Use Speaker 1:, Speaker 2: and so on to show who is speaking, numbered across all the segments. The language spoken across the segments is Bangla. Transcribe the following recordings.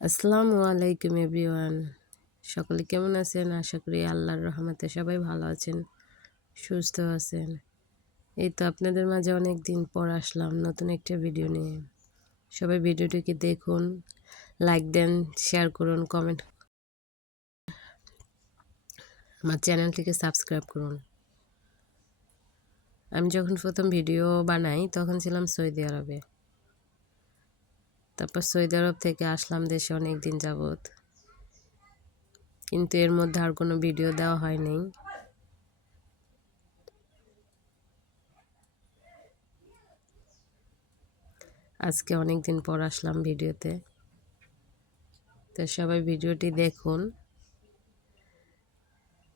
Speaker 1: আসসালামু আলাইকুম এভরিওয়ান। সকলে কেমন আছেন? আশা করি আল্লাহর রহমতে সবাই ভালো আছেন, সুস্থ আছেন। এই তো আপনাদের মাঝে অনেক দিন পর আসলাম নতুন একটা ভিডিও নিয়ে। সবাই ভিডিওটিকে দেখুন, লাইক দেন, শেয়ার করুন, কমেন্ট আমার চ্যানেলটিকে সাবস্ক্রাইব করুন। আমি যখন প্রথম ভিডিও বানাই তখন ছিলাম সৌদি আরবে। তারপর সৌদি আরব থেকে আসলাম দেশে অনেক দিন যাবৎ। কিন্তু এর মধ্যে আর কোনো ভিডিও দেওয়া হয়নি আজকে অনেক দিন পর আসলাম ভিডিওতে তো। সবাই ভিডিওটি দেখুন।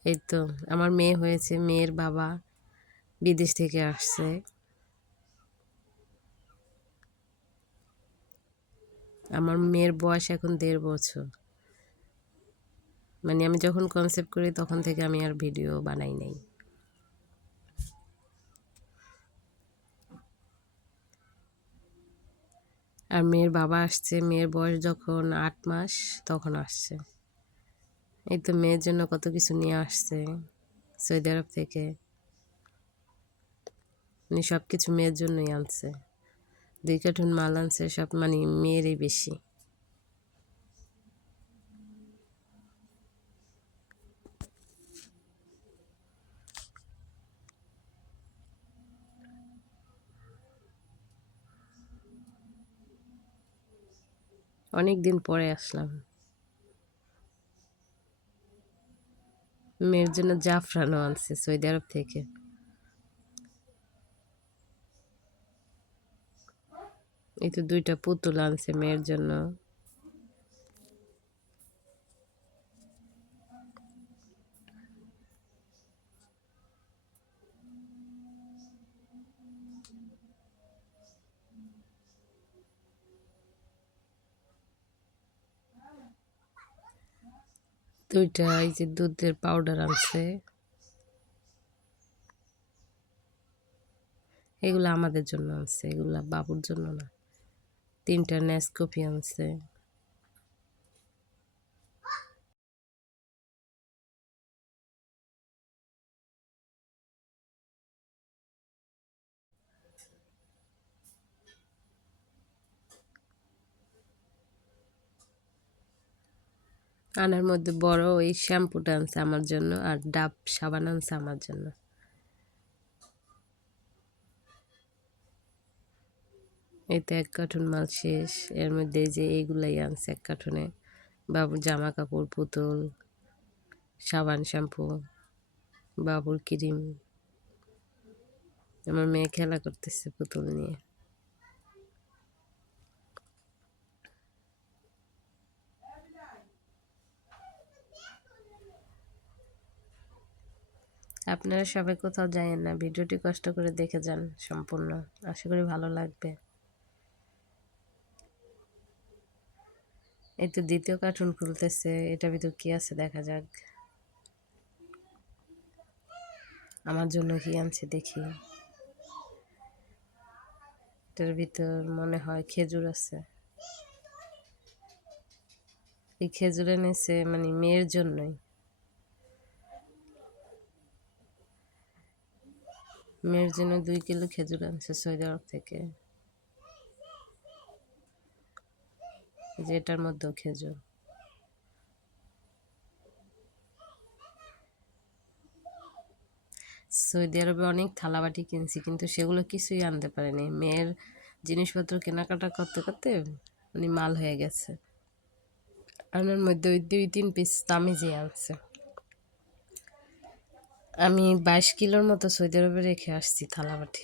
Speaker 1: এই তো, আমার মেয়ে হয়েছে, মেয়ের বাবা বিদেশ থেকে আসছে। আমার মেয়ের বয়স এখন দেড় বছর। মানে আমি যখন কনসেপ্ট করি তখন থেকে আমি আর ভিডিও বানাই নাই। আর মেয়ের বাবা আসছে, মেয়ের বয়স যখন আট মাস তখন আসছে। এই তো মেয়ের জন্য কত কিছু নিয়ে আসছে সৌদি আরব থেকে। উনি সব কিছু মেয়ের জন্যই আনছে। দুই কার্টুন মাল আনছে, সব মানে মেয়েরই বেশি। অনেক দিন পরে আসলাম। মেয়ের জন্য জাফরানও আনছে সৌদি আরব থেকে। এই তো দুইটা পুতুল আনছে মেয়ের জন্য। দুইটা এই যে দুধের পাউডার আনছে। এগুলো আমাদের জন্য আনছে, এগুলা বাবুর জন্য না। তিনটা নেসকপি আনছে আনার মধ্যে বড় ওই শ্যাম্পুটা আনছে আমার জন্য আর ডাব সাবান আনছে আমার জন্য। এতে এক কার্টুন মাল শেষ। এর মধ্যে যে এইগুলাই আনছে এক কার্টুনে। বাবুর জামা কাপড় পুতুল, সাবান, শ্যাম্পু, বাবুর ক্রিম। আমার মেয়ে খেলা করতেছে পুতুল নিয়ে। আপনারা সবাই কোথাও যায়েন না, ভিডিওটি কষ্ট করে দেখে যান সম্পূর্ণ। আশা করি ভালো লাগবে। এই তো দ্বিতীয় কার্টুন খুলতেছে এটা ভিতর কি আছে দেখা যাক। আমার জন্য কি আনছে দেখি। এটার ভিতর মনে হয় খেজুর আছে। এই খেজুর এনেছে মানে মেয়ের জন্যই। মেয়ের জন্য দুই কিলো খেজুর আনছে সৌদি আরব থেকে। যে এটার মধ্যেও খেজুর। সৌদি আরবে অনেক থালাবাটি কিনছি, কিন্তু সেগুলো কিছুই আনতে পারেনি। মেয়ের জিনিসপত্র কেনাকাটা করতে করতে উনি মাল হয়ে গেছে। আনার মধ্যে ওই দুই তিন পিস তামিজি আনছে আমি বাইশ কিলোর মতো সৌদি আরবে রেখে আসছি থালাবাটি।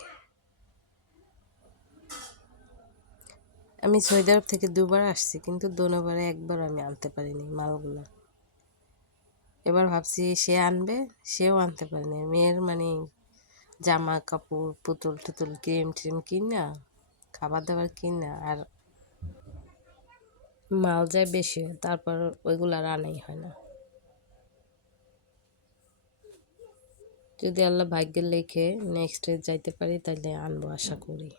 Speaker 1: আমি সৌদি আরব থেকে দুবার আসছি, কিন্তু দোনোবারে একবার আমি আনতে পারিনি মালগুলো। এবার ভাবছি সে আনবে, সেও আনতে পারেনি। মেয়ের মানে জামা, কাপড়, পুতুল টুতুল ক্রিম ট্রিম কিনা, খাবার দাবার কিনা, আর মাল যায় বেশি, তারপর ওইগুলো আর আনাই হয় না। যদি আল্লাহ ভাগ্যের লেখে নেক্সট যাইতে পারি তাহলে আনব আশা করি।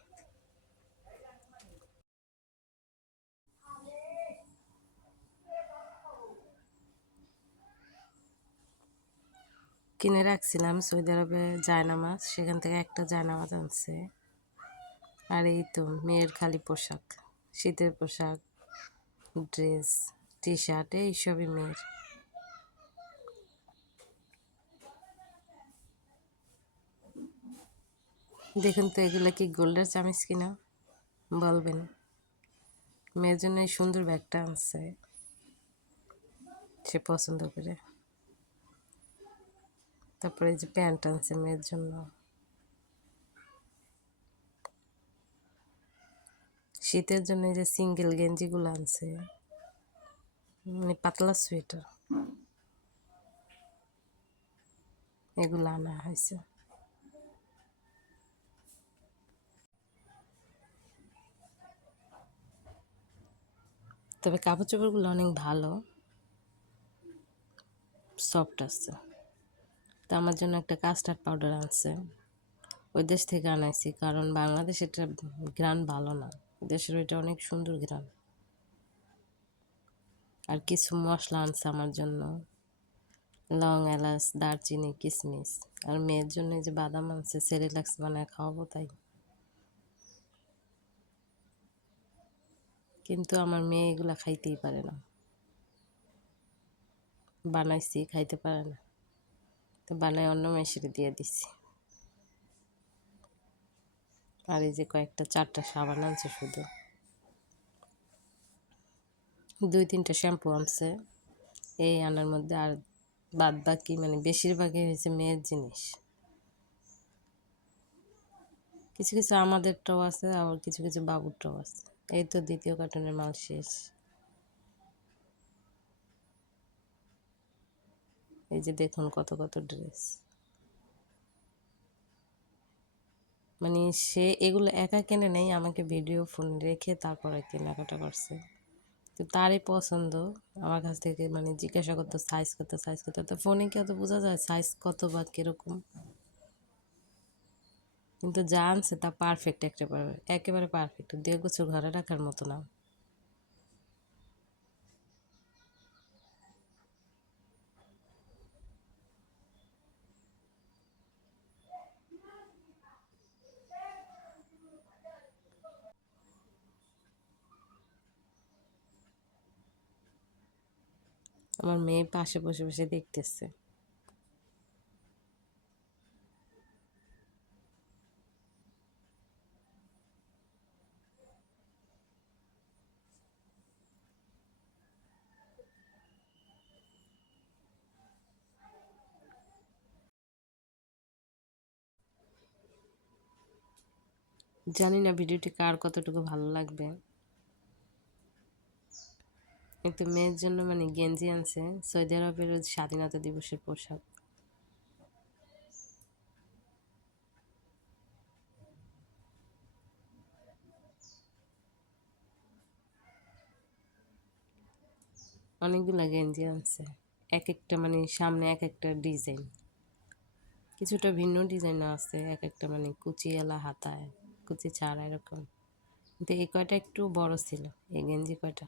Speaker 1: কিনে রাখছিলাম সৌদি আরবে জায়নামাজ সেখান থেকে একটা জায়নামাজ আনছে। আর এই তো মেয়ের খালি পোশাক, শীতের পোশাক, ড্রেস টি শার্ট এইসবই মেয়ের। দেখুন তো এগুলো কি গোল্ডের চামিচ কিনা, বলবেন। মেয়ের জন্য এই সুন্দর ব্যাগটা আনছে, সে পছন্দ করে। তারপরে যে প্যান্ট আনছে মেয়ের জন্য। শীতের জন্য যে সিঙ্গেল গেঞ্জিগুলো আনছে। মানে পাতলা সোয়েটার। এগুলো আনা হয়েছে। তবে কাপড় চোপড়গুলো অনেক ভালো। সফট আছে। তো আমার জন্য একটা কাস্টার্ড পাউডার আনছে। ওই দেশ থেকে আনাইছি, কারণ বাংলাদেশ এটা গ্রান ভালো না। দেশের ওইটা অনেক সুন্দর গ্রান আর কিছু মশলা আনছে আমার জন্য। লং এলাচ, দারচিনি কিশমিশ আর মেয়ের জন্য যে বাদাম আনছে সেরিলাক্স বানায় খাওয়াবো তাই। কিন্তু আমার মেয়ে এগুলা খাইতেই পারে না। বানাইছি, খাইতে পারে না। তো বানাই অন্য মেশিনে দিয়ে দিছি আর এই যে কয়েকটা, চারটা সাবান আনছে শুধু। দুই, তিনটা শ্যাম্পু আনছে। এই আনার মধ্যে আর বাদ বাকি মানে বেশিরভাগই হয়েছে মেয়ের জিনিস। কিছু কিছু আমাদেরটাও আছে, আবার কিছু কিছু বাবুরটাও আছে। এই তো দ্বিতীয় কার্টুনের মাল শেষ। এই যে দেখুন কত কত ড্রেস। মানে সে এগুলো একা কেনে নেই, আমাকে ভিডিও ফোন রেখে তারপরে কেনাকাটা করছে। তো তারই পছন্দ। আমার কাছ থেকে মানে জিজ্ঞাসা করতো, সাইজ কত সাইজ কত? তো ফোনে কি অত বোঝা যায়, সাইজ কত বা কীরকম? কিন্তু যা আনছে তা পারফেক্ট একেবারে একেবারে পারফেক্ট দেড় বছর ঘরে রাখার মতো না। আমার মেয়ে পাশে বসে বসে দেখতেছে। জানি না ভিডিওটি কার কতটুকু ভালো লাগবে। কিন্তু মেয়ের জন্য মানে গেঞ্জি আনছে, সৌদি আরবের স্বাধীনতা দিবসের পোশাক। অনেকগুলো গেঞ্জি আনছে এক একটা মানে সামনে এক একটা ডিজাইন। কিছুটা ভিন্ন ডিজাইন আছে এক একটা মানে কুচিওয়ালা হাতায়, কুচি ছাড়া এরকম। কিন্তু এই কয়টা একটু বড় ছিল, এই গেঞ্জি কয়টা?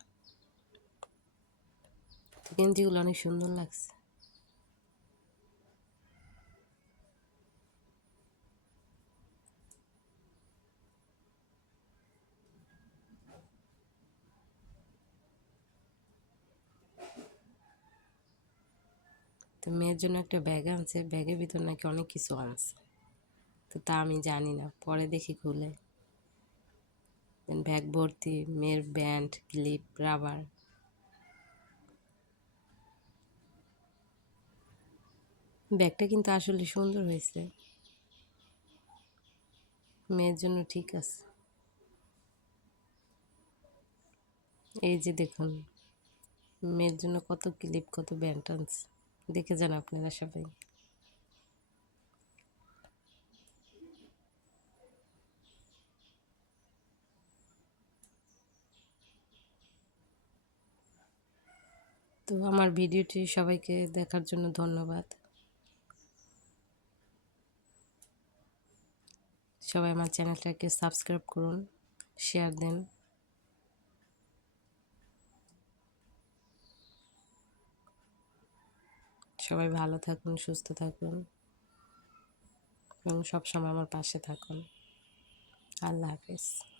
Speaker 1: গেঞ্জিগুলো অনেক সুন্দর লাগছে। তো মেয়ের জন্য একটা ব্যাগ আনছে, ব্যাগের ভিতর নাকি অনেক কিছু আনছে। তো তা আমি জানি না, পরে দেখি খুলে। ব্যাগ ভর্তি, মেয়ের ব্যান্ড ক্লিপ, রাবার। ব্যাগটা কিন্তু আসলে সুন্দর হয়েছে। মেয়ের জন্য ঠিক আছে। এই যে দেখুন, মেয়ের জন্য কত ক্লিপ, কত ব্যান্ড আনছে দেখে যান আপনারা সবাই। তো আমার ভিডিওটি সবাইকে দেখার জন্য ধন্যবাদ। সবাই আমার চ্যানেলটাকে সাবস্ক্রাইব করুন শেয়ার দেন। সবাই ভালো থাকুন, সুস্থ থাকুন এবং সবসময় আমার পাশে থাকুন। আল্লাহ হাফিজ।